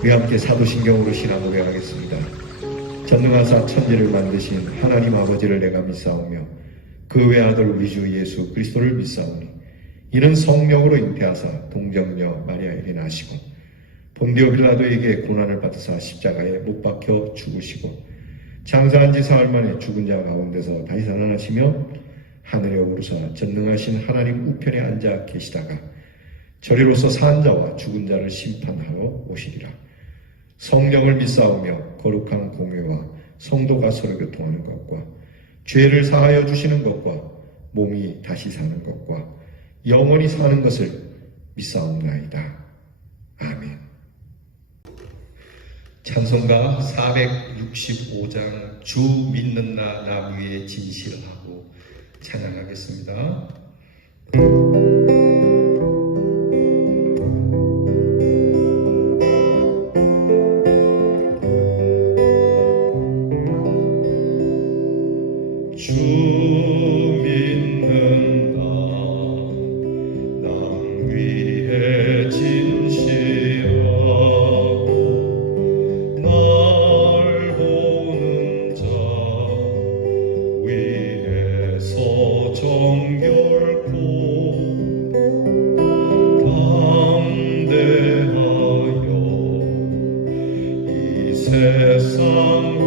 우리 함께 사도신경으로 신앙 고백하겠습니다. 전능하사 천지를 만드신 하나님 아버지를 내가 믿사오며 그 외아들 우리 주 예수 그리스도를 믿사오니 이는 성령으로 잉태하사 동정녀 마리아에게 나시고 본디오 빌라도에게 고난을 받으사 십자가에 못 박혀 죽으시고 장사한 지 사흘 만에 죽은 자 가운데서 다시 살아나시며 하늘에 오르사 전능하신 하나님 우편에 앉아 계시다가 저리로서 산 자와 죽은 자를 심판하러 오시리라. 성령을 믿사오며 거룩한 공회와 성도가 서로 교통하는 것과 죄를 사하여 주시는 것과 몸이 다시 사는 것과 영원히 사는 것을 믿사옵나이다. 아멘. 찬송가 465장 주 믿는 나 위에 진실하고 찬양하겠습니다. 주 믿는다 남 위에 진실하고 날 보는 자 위에서 정결코 담대하여 이 세상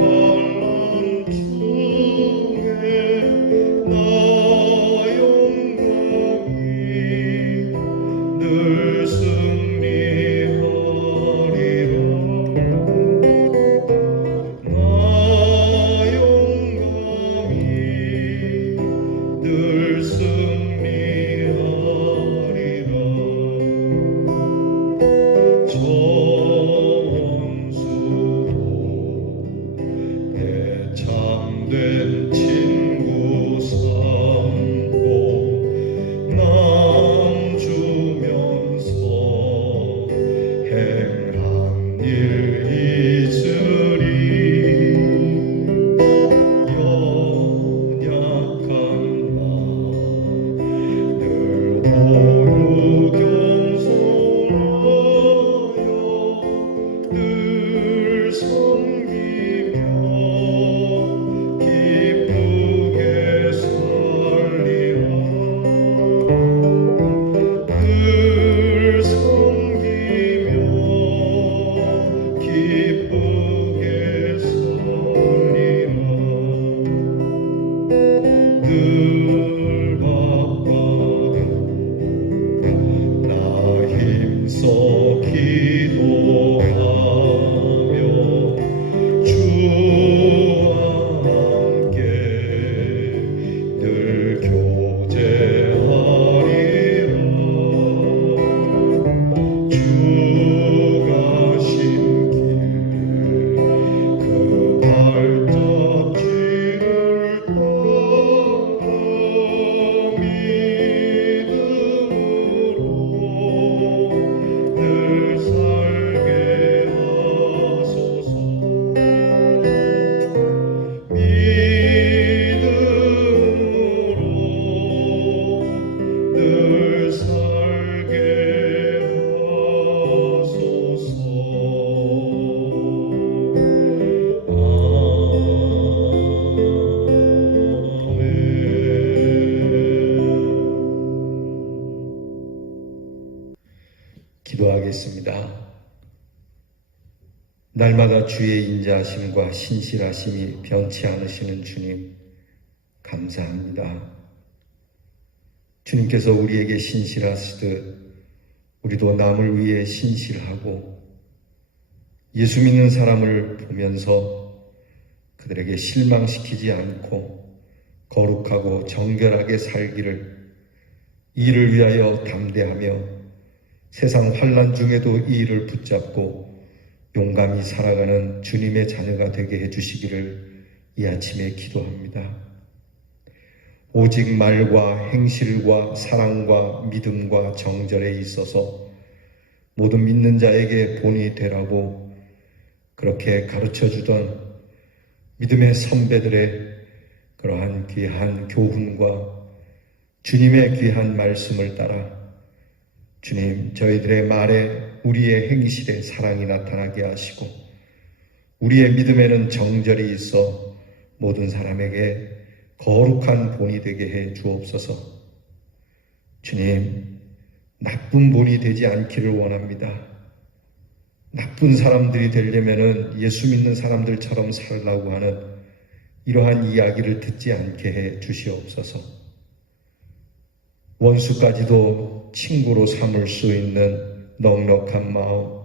참된 친구 삼고 남 주면서 행한 일 잊으리 연약한 나 늘 오류 겸손하여 늘 섬기며 기도하겠습니다. 날마다 주의 인자하심과 신실하심이 변치 않으시는 주님, 감사합니다. 주님께서 우리에게 신실하시듯 우리도 남을 위해 신실하고 예수 믿는 사람을 보면서 그들에게 실망시키지 않고 거룩하고 정결하게 살기를, 이를 위하여 담대하며 세상 환난 중에도 이 일을 붙잡고 용감히 살아가는 주님의 자녀가 되게 해주시기를 이 아침에 기도합니다. 오직 말과 행실과 사랑과 믿음과 정절에 있어서 모든 믿는 자에게 본이 되라고 그렇게 가르쳐주던 믿음의 선배들의 그러한 귀한 교훈과 주님의 귀한 말씀을 따라 주님, 저희들의 말에 우리의 행실에 사랑이 나타나게 하시고 우리의 믿음에는 정절이 있어 모든 사람에게 거룩한 본이 되게 해 주옵소서. 주님, 나쁜 본이 되지 않기를 원합니다. 나쁜 사람들이 되려면은 예수 믿는 사람들처럼 살라고 하는 이러한 이야기를 듣지 않게 해 주시옵소서. 원수까지도 친구로 삼을 수 있는 넉넉한 마음,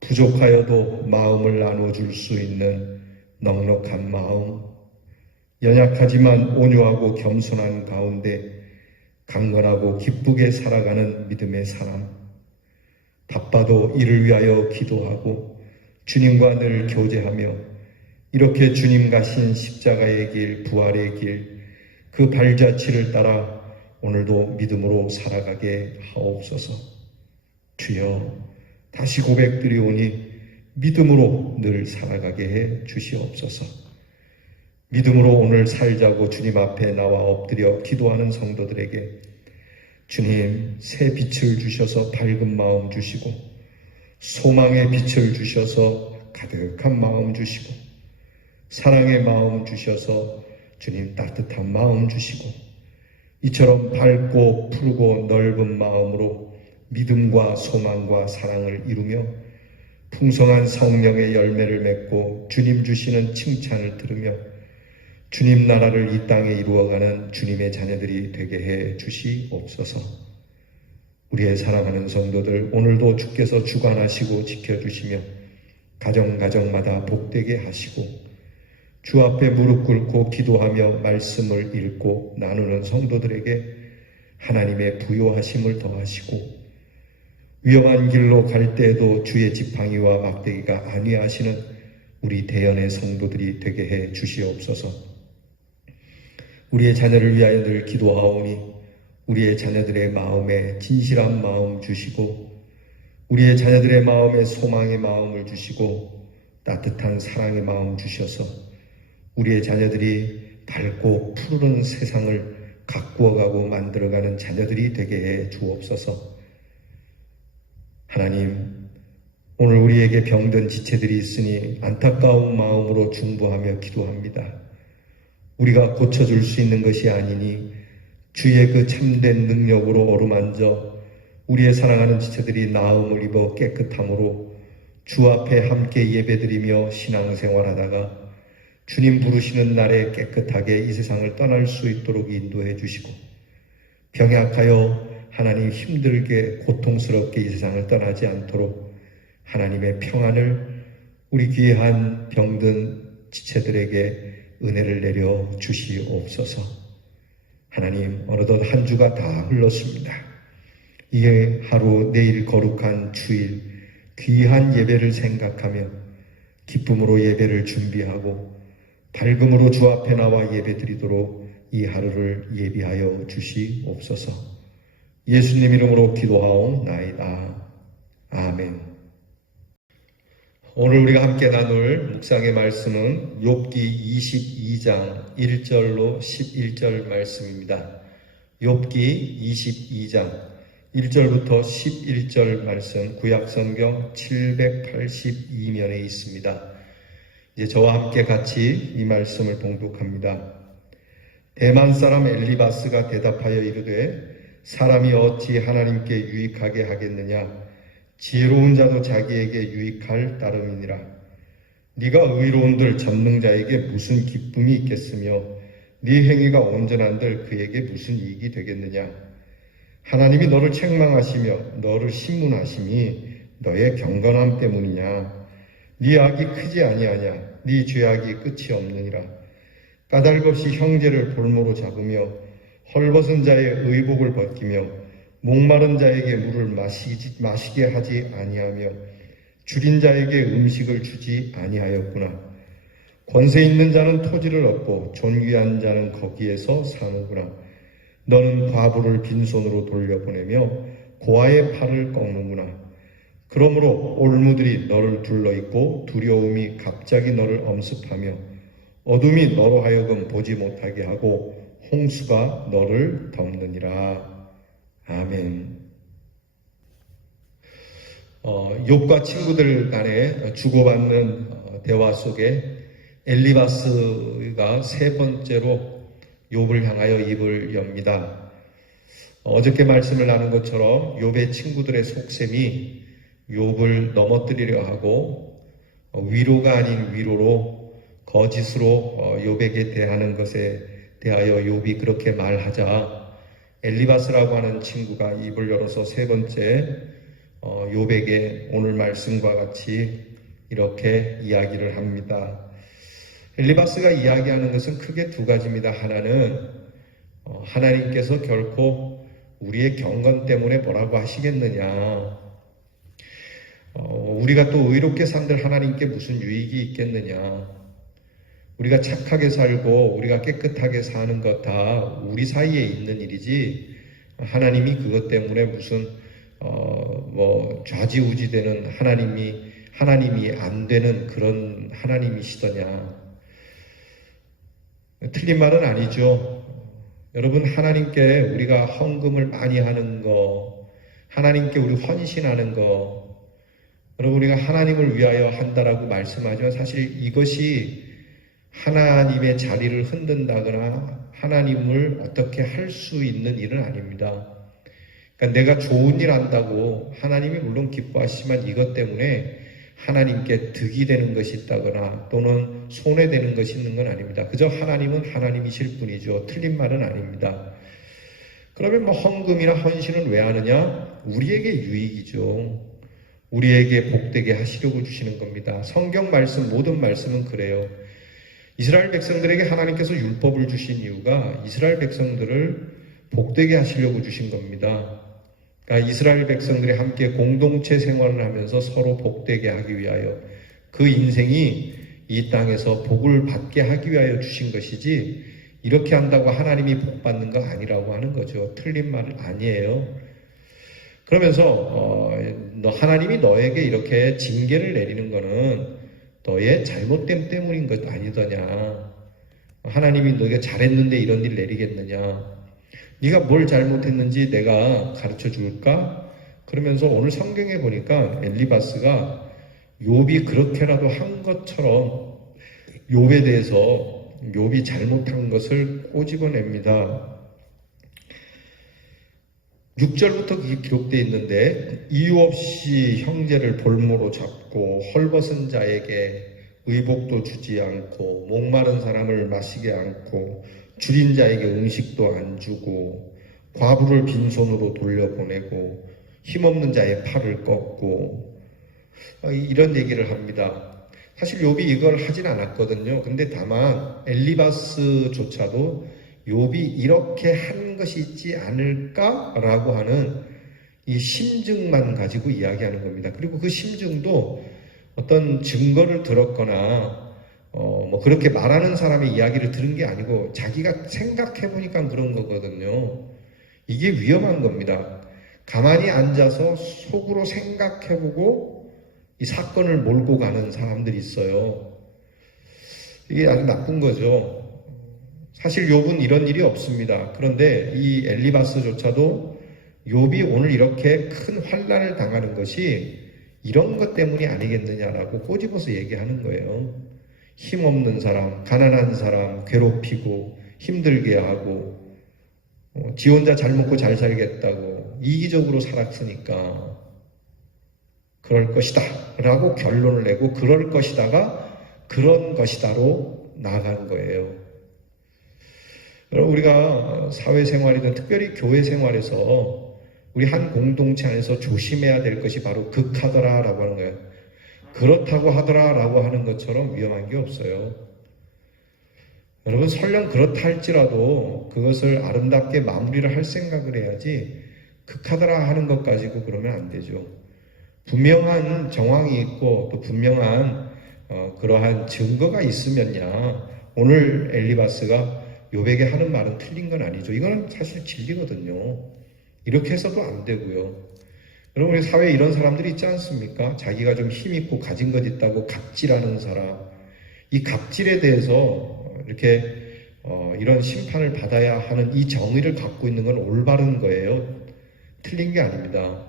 부족하여도 마음을 나눠줄 수 있는 넉넉한 마음, 연약하지만 온유하고 겸손한 가운데 강건하고 기쁘게 살아가는 믿음의 사람, 바빠도 이를 위하여 기도하고 주님과 늘 교제하며 이렇게 주님 가신 십자가의 길, 부활의 길, 그 발자취를 따라 오늘도 믿음으로 살아가게 하옵소서. 주여, 다시 고백드리오니 믿음으로 늘 살아가게 해 주시옵소서. 믿음으로 오늘 살자고 주님 앞에 나와 엎드려 기도하는 성도들에게 주님, 새 빛을 주셔서 밝은 마음 주시고 소망의 빛을 주셔서 가득한 마음 주시고 사랑의 마음 주셔서 주님 따뜻한 마음 주시고 이처럼 밝고 푸르고 넓은 마음으로 믿음과 소망과 사랑을 이루며 풍성한 성령의 열매를 맺고 주님 주시는 칭찬을 들으며 주님 나라를 이 땅에 이루어가는 주님의 자녀들이 되게 해 주시옵소서. 우리의 사랑하는 성도들 오늘도 주께서 주관하시고 지켜주시며 가정마다 복되게 하시고 주 앞에 무릎 꿇고 기도하며 말씀을 읽고 나누는 성도들에게 하나님의 부요하심을 더하시고 위험한 길로 갈 때에도 주의 지팡이와 막대기가 안위하시는 우리 대연의 성도들이 되게 해 주시옵소서. 우리의 자녀를 위하여 늘 기도하오니 우리의 자녀들의 마음에 진실한 마음 주시고 우리의 자녀들의 마음에 소망의 마음을 주시고 따뜻한 사랑의 마음 주셔서 우리의 자녀들이 밝고 푸르른 세상을 가꾸어가고 만들어가는 자녀들이 되게 해 주옵소서. 하나님, 오늘 우리에게 병든 지체들이 있으니 안타까운 마음으로 중보하며 기도합니다. 우리가 고쳐줄 수 있는 것이 아니니 주의 그 참된 능력으로 어루만져 우리의 사랑하는 지체들이 나음을 입어 깨끗함으로 주 앞에 함께 예배드리며 신앙생활하다가 주님 부르시는 날에 깨끗하게 이 세상을 떠날 수 있도록 인도해 주시고 병약하여 하나님 힘들게 고통스럽게 이 세상을 떠나지 않도록 하나님의 평안을 우리 귀한 병든 지체들에게 은혜를 내려 주시옵소서. 하나님, 어느덧 한 주가 다 흘렀습니다. 이에 하루 내일 거룩한 주일 귀한 예배를 생각하며 기쁨으로 예배를 준비하고 밝음으로 주 앞에 나와 예배드리도록 이 하루를 예비하여 주시옵소서. 예수님 이름으로 기도하옵나이다. 아멘. 오늘 우리가 함께 나눌 묵상의 말씀은 욥기 22장 1절로 11절 말씀입니다. 욥기 22장 1절부터 11절 말씀 구약성경 782면에 있습니다. 이제 저와 함께 같이 이 말씀을 봉독합니다. 대만 사람 엘리바스가 대답하여 이르되 사람이 어찌 하나님께 유익하게 하겠느냐? 지혜로운 자도 자기에게 유익할 따름이니라. 네가 의로운들 전능자에게 무슨 기쁨이 있겠으며 네 행위가 온전한들 그에게 무슨 이익이 되겠느냐? 하나님이 너를 책망하시며 너를 신문하심이 너의 경건함 때문이냐? 네 악이 크지 아니하냐? 네 죄악이 끝이 없느니라. 까닭없이 형제를 볼모로 잡으며 헐벗은 자의 의복을 벗기며 목마른 자에게 물을 마시게 하지 아니하며 줄인 자에게 음식을 주지 아니하였구나. 권세 있는 자는 토지를 얻고 존귀한 자는 거기에서 사는구나. 너는 과부를 빈손으로 돌려보내며 고아의 팔을 꺾는구나. 그러므로 올무들이 너를 둘러있고 두려움이 갑자기 너를 엄습하며 어둠이 너로 하여금 보지 못하게 하고 홍수가 너를 덮느니라. 아멘. 욥과 친구들 간에 주고받는 대화 속에 엘리바스가 세 번째로 욥을 향하여 입을 엽니다. 어저께 말씀을 나눈 것처럼 욥의 친구들의 속셈이 욥을 넘어뜨리려 하고 위로가 아닌 위로로 거짓으로 욥에게 대하는 것에 대하여 욥이 그렇게 말하자 엘리바스라고 하는 친구가 입을 열어서 세 번째 욥에게 오늘 말씀과 같이 이렇게 이야기를 합니다. 엘리바스가 이야기하는 것은 크게 두 가지입니다. 하나는 하나님께서 결코 우리의 경건 때문에 뭐라고 하시겠느냐, 우리가 또 의롭게 산들 하나님께 무슨 유익이 있겠느냐, 우리가 착하게 살고 우리가 깨끗하게 사는 것 다 우리 사이에 있는 일이지 하나님이 그것 때문에 무슨 좌지우지되는 하나님이 안 되는 그런 하나님이시더냐. 틀린 말은 아니죠. 여러분, 하나님께 우리가 헌금을 많이 하는 거, 하나님께 우리 헌신하는 거, 여러분, 우리가 하나님을 위하여 한다라고 말씀하지만 사실 이것이 하나님의 자리를 흔든다거나 하나님을 어떻게 할 수 있는 일은 아닙니다. 그러니까 내가 좋은 일 한다고 하나님이 물론 기뻐하시지만 이것 때문에 하나님께 득이 되는 것이 있다거나 또는 손해되는 것이 있는 건 아닙니다. 그저 하나님은 하나님이실 뿐이죠. 틀린 말은 아닙니다. 그러면 헌금이나 헌신은 왜 하느냐? 우리에게 유익이죠. 우리에게 복되게 하시려고 주시는 겁니다. 성경 말씀, 모든 말씀은 그래요. 이스라엘 백성들에게 하나님께서 율법을 주신 이유가 이스라엘 백성들을 복되게 하시려고 주신 겁니다. 그러니까 이스라엘 백성들이 함께 공동체 생활을 하면서 서로 복되게 하기 위하여 그 인생이 이 땅에서 복을 받게 하기 위하여 주신 것이지 이렇게 한다고 하나님이 복 받는 거 아니라고 하는 거죠. 틀린 말 아니에요. 그러면서 하나님이 너에게 이렇게 징계를 내리는 거는 너의 잘못됨 때문인 것 아니더냐. 하나님이 너에게 잘했는데 이런 일 내리겠느냐. 네가 뭘 잘못했는지 내가 가르쳐 줄까? 그러면서 오늘 성경에 보니까 엘리바스가 욥이 그렇게라도 한 것처럼 욥에 대해서 욥이 잘못한 것을 꼬집어냅니다. 6절부터 그게 기록되어 있는데 이유 없이 형제를 볼모로 잡고 헐벗은 자에게 의복도 주지 않고 목마른 사람을 마시게 않고 줄인 자에게 음식도 안 주고 과부를 빈손으로 돌려보내고 힘없는 자의 팔을 꺾고 이런 얘기를 합니다. 사실 욥이 이걸 하진 않았거든요. 근데 다만 엘리바스조차도 욥이 이렇게 한 것이 있지 않을까라고 하는 이 심증만 가지고 이야기하는 겁니다. 그리고 그 심증도 어떤 증거를 들었거나 그렇게 말하는 사람의 이야기를 들은 게 아니고 자기가 생각해 보니까 그런 거거든요. 이게 위험한 겁니다. 가만히 앉아서 속으로 생각해 보고 이 사건을 몰고 가는 사람들이 있어요. 이게 아주 나쁜 거죠. 사실 욥은 이런 일이 없습니다. 그런데 이 엘리바스조차도 욥이 오늘 이렇게 큰 환난을 당하는 것이 이런 것 때문이 아니겠느냐라고 꼬집어서 얘기하는 거예요. 힘없는 사람, 가난한 사람 괴롭히고 힘들게 하고 지 혼자 잘 먹고 잘 살겠다고 이기적으로 살았으니까 그럴 것이다 라고 결론을 내고 그럴 것이다가 그런 것이다로 나간 거예요. 여러분, 우리가 사회생활이든 특별히 교회생활에서 우리 한 공동체 안에서 조심해야 될 것이 바로 극하더라 라고 하는 거예요. 그렇다고 하더라 라고 하는 것처럼 위험한 게 없어요. 여러분, 설령 그렇다 할지라도 그것을 아름답게 마무리를 할 생각을 해야지 극하더라 하는 것 가지고 그러면 안 되죠. 분명한 정황이 있고 또 분명한 그러한 증거가 있으면야 오늘 엘리바스가 욥에게 하는 말은 틀린 건 아니죠. 이거는 사실 진리거든요. 이렇게 해서도 안 되고요. 여러분, 우리 사회에 이런 사람들이 있지 않습니까? 자기가 좀 힘있고 가진 것 있다고 갑질하는 사람. 이 갑질에 대해서 이렇게 이런 심판을 받아야 하는 이 정의를 갖고 있는 건 올바른 거예요. 틀린 게 아닙니다.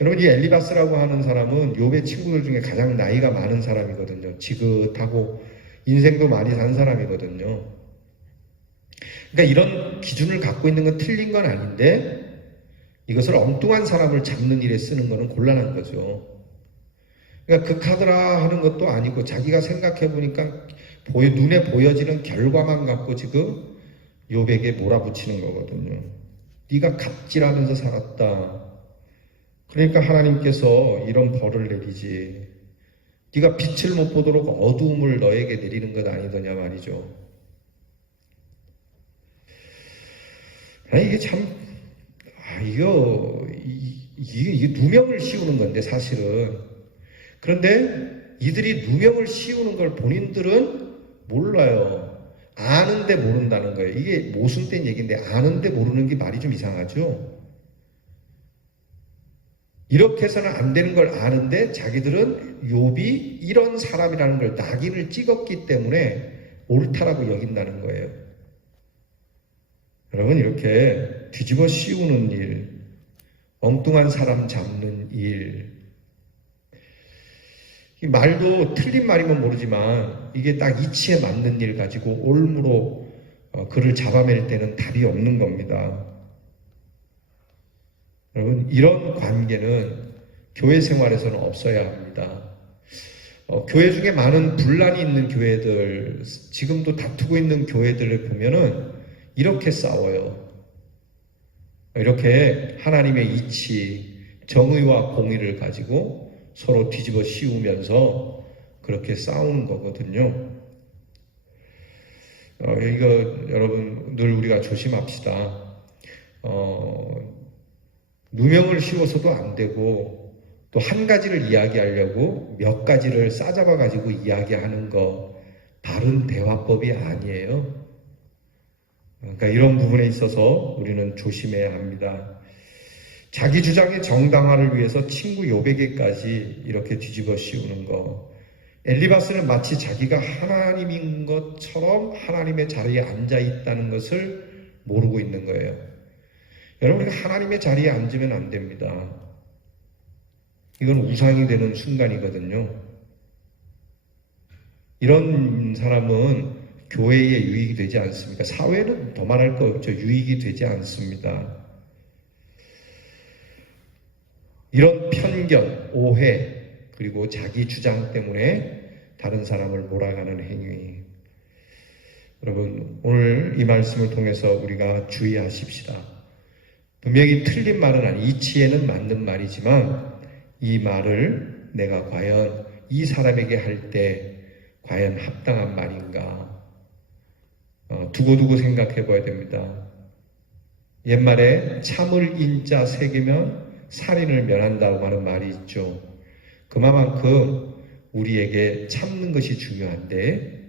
여러분, 이 엘리바스라고 하는 사람은 욥의 친구들 중에 가장 나이가 많은 사람이거든요. 지긋하고 인생도 많이 산 사람이거든요. 그러니까 이런 기준을 갖고 있는 건 틀린 건 아닌데 이것을 엉뚱한 사람을 잡는 일에 쓰는 것은 곤란한 거죠. 그러니까 극하더라 하는 것도 아니고 자기가 생각해 보니까 눈에 보여지는 결과만 갖고 지금 욥에게 몰아붙이는 거거든요. 네가 갑질하면서 살았다. 그러니까 하나님께서 이런 벌을 내리지. 네가 빛을 못 보도록 어두움을 너에게 내리는 것 아니더냐 말이죠. 이게 참, 이게 누명을 씌우는 건데, 사실은. 그런데 이들이 누명을 씌우는 걸 본인들은 몰라요. 아는데 모른다는 거예요. 이게 모순된 얘기인데, 아는데 모르는 게 말이 좀 이상하죠? 이렇게 해서는 안 되는 걸 아는데, 자기들은 욥이 이런 사람이라는 걸 낙인을 찍었기 때문에 옳다라고 여긴다는 거예요. 여러분, 이렇게 뒤집어 씌우는 일, 엉뚱한 사람 잡는 일, 이 말도 틀린 말이면 모르지만 이게 딱 이치에 맞는 일 가지고 올무로 그를 잡아낼 때는 답이 없는 겁니다. 여러분, 이런 관계는 교회 생활에서는 없어야 합니다. 교회 중에 많은 분란이 있는 교회들, 지금도 다투고 있는 교회들을 보면은 이렇게 싸워요. 이렇게 하나님의 이치, 정의와 공의를 가지고 서로 뒤집어 씌우면서 그렇게 싸우는 거거든요. 이거 여러분 늘 우리가 조심합시다. 누명을 씌워서도 안 되고 또 한 가지를 이야기하려고 몇 가지를 싸잡아 가지고 이야기하는 거 바른 대화법이 아니에요. 그러니까 이런 부분에 있어서 우리는 조심해야 합니다. 자기 주장의 정당화를 위해서 친구 욥에게까지 이렇게 뒤집어 씌우는 거. 엘리바스는 마치 자기가 하나님인 것처럼 하나님의 자리에 앉아 있다는 것을 모르고 있는 거예요. 여러분, 하나님의 자리에 앉으면 안 됩니다. 이건 우상이 되는 순간이거든요. 이런 사람은 교회에 유익이 되지 않습니다. 사회는 더 말할 거 없죠. 유익이 되지 않습니다. 이런 편견, 오해, 그리고 자기 주장 때문에 다른 사람을 몰아가는 행위. 여러분, 오늘 이 말씀을 통해서 우리가 주의하십시다. 분명히 틀린 말은 아니, 이치에는 맞는 말이지만 이 말을 내가 과연 이 사람에게 할 때 과연 합당한 말인가? 두고두고 생각해 봐야 됩니다. 옛말에 참을 인자 새기면 살인을 면한다고 하는 말이 있죠. 그만큼 우리에게 참는 것이 중요한데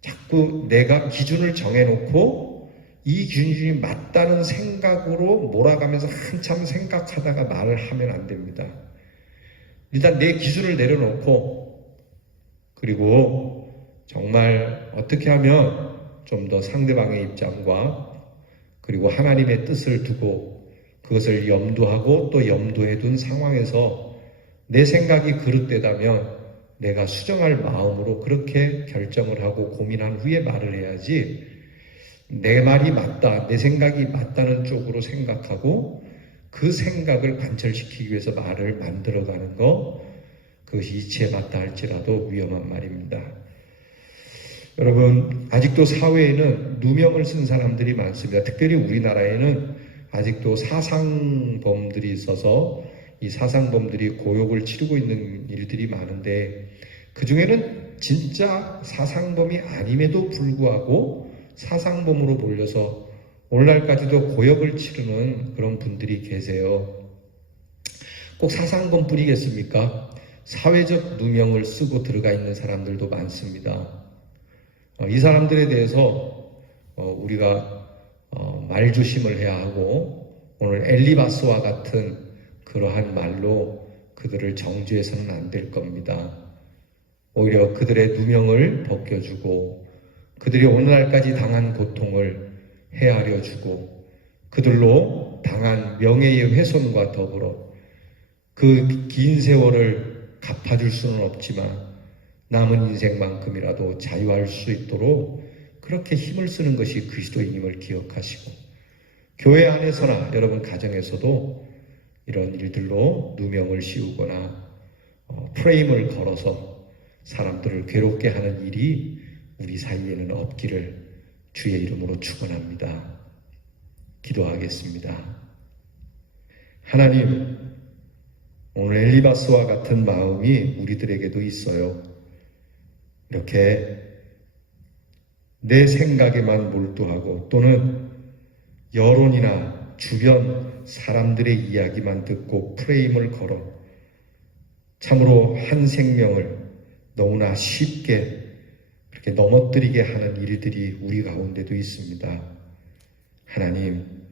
자꾸 내가 기준을 정해놓고 이 기준이 맞다는 생각으로 몰아가면서 한참 생각하다가 말을 하면 안 됩니다. 일단 내 기준을 내려놓고 그리고 정말 어떻게 하면 좀 더 상대방의 입장과 그리고 하나님의 뜻을 두고 그것을 염두하고 또 염두에 둔 상황에서 내 생각이 그릇되다면 내가 수정할 마음으로 그렇게 결정을 하고 고민한 후에 말을 해야지 내 말이 맞다, 내 생각이 맞다는 쪽으로 생각하고 그 생각을 관철시키기 위해서 말을 만들어가는 거, 그것이 이치에 맞다 할지라도 위험한 말입니다. 여러분, 아직도 사회에는 누명을 쓴 사람들이 많습니다. 특별히 우리나라에는 아직도 사상범들이 있어서 이 사상범들이 고욕을 치르고 있는 일들이 많은데 그 중에는 진짜 사상범이 아님에도 불구하고 사상범으로 몰려서 오늘날까지도 고역을 치르는 그런 분들이 계세요. 꼭 사상범뿐이겠습니까? 사회적 누명을 쓰고 들어가 있는 사람들도 많습니다. 이 사람들에 대해서 우리가 말조심을 해야 하고 오늘 엘리바스와 같은 그러한 말로 그들을 정죄해서는 안 될 겁니다. 오히려 그들의 누명을 벗겨주고 그들이 오늘날까지 당한 고통을 헤아려주고 그들로 당한 명예의 훼손과 더불어 그 긴 세월을 갚아줄 수는 없지만 남은 인생만큼이라도 자유할 수 있도록 그렇게 힘을 쓰는 것이 그리스도인임을 기억하시고, 교회 안에서나 여러분 가정에서도 이런 일들로 누명을 씌우거나 프레임을 걸어서 사람들을 괴롭게 하는 일이 우리 사이에는 없기를 주의 이름으로 축원합니다. 기도하겠습니다. 하나님, 오늘 엘리바스와 같은 마음이 우리들에게도 있어요. 이렇게 내 생각에만 몰두하고 또는 여론이나 주변 사람들의 이야기만 듣고 프레임을 걸어 참으로 한 생명을 너무나 쉽게 그렇게 넘어뜨리게 하는 일들이 우리 가운데도 있습니다. 하나님,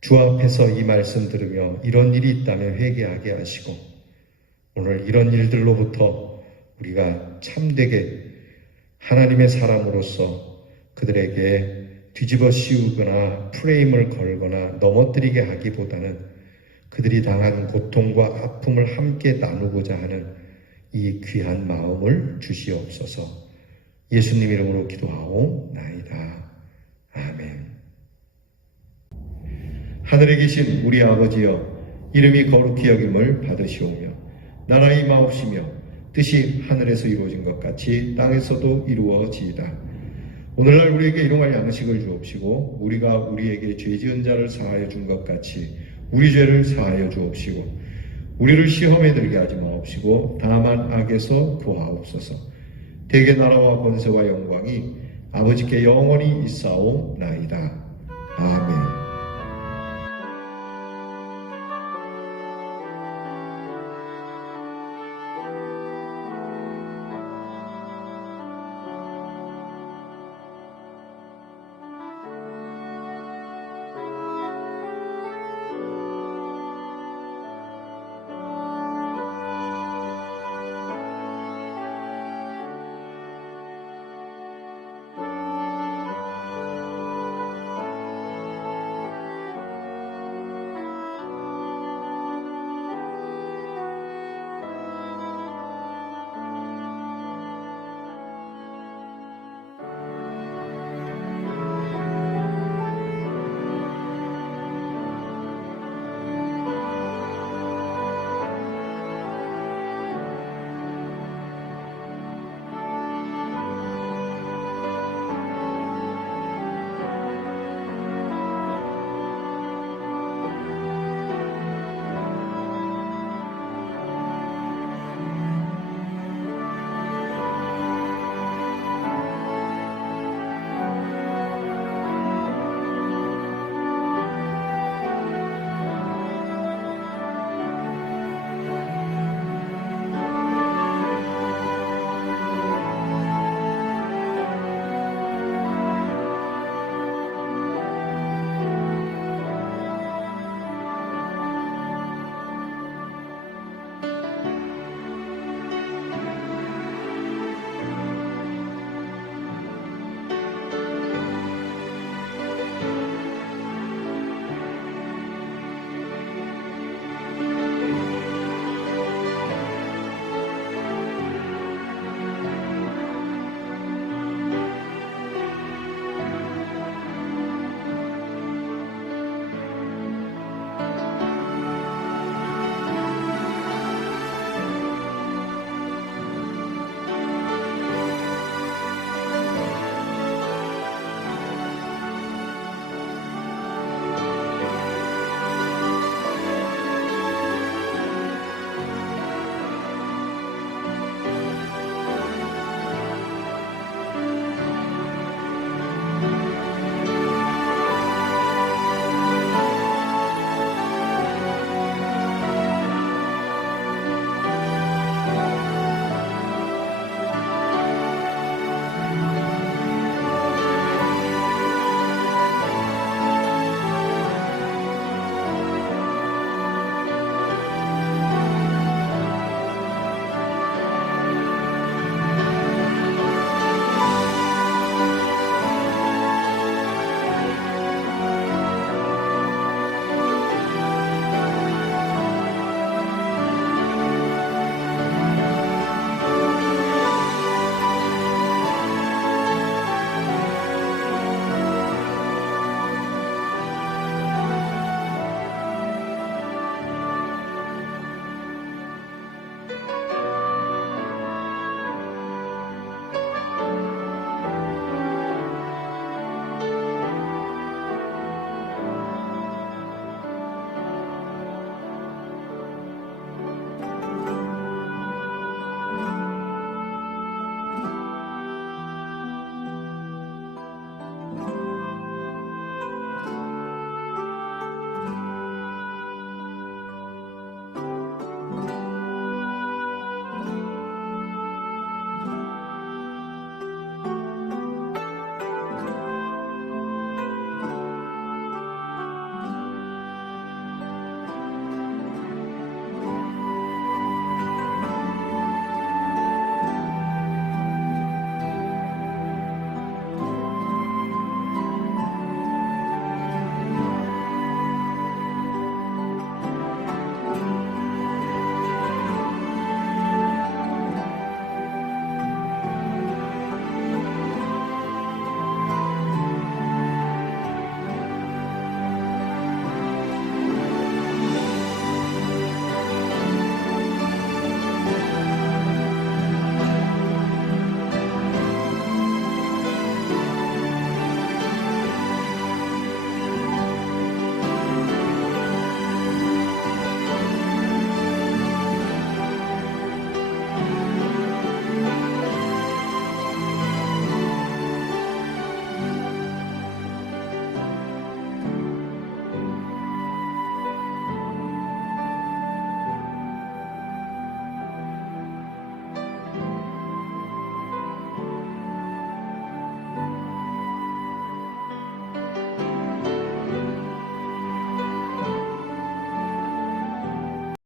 주 앞에서 이 말씀 들으며 이런 일이 있다면 회개하게 하시고, 오늘 이런 일들로부터 우리가 참되게 하나님의 사람으로서 그들에게 뒤집어 씌우거나 프레임을 걸거나 넘어뜨리게 하기보다는 그들이 당한 고통과 아픔을 함께 나누고자 하는 이 귀한 마음을 주시옵소서. 예수님 이름으로 기도하옵나이다. 아멘. 하늘에 계신 우리 아버지여, 이름이 거룩히 여김을 받으시오며 나라 임하옵시며 뜻이 하늘에서 이루어진 것 같이 땅에서도 이루어지이다. 오늘날 우리에게 일용할 양식을 주옵시고 우리가 우리에게 죄 지은 자를 사하여 준 것 같이 우리 죄를 사하여 주옵시고 우리를 시험에 들게 하지 마옵시고 다만 악에서 구하옵소서. 대개 나라와 권세와 영광이 아버지께 영원히 있사오나이다. 아멘.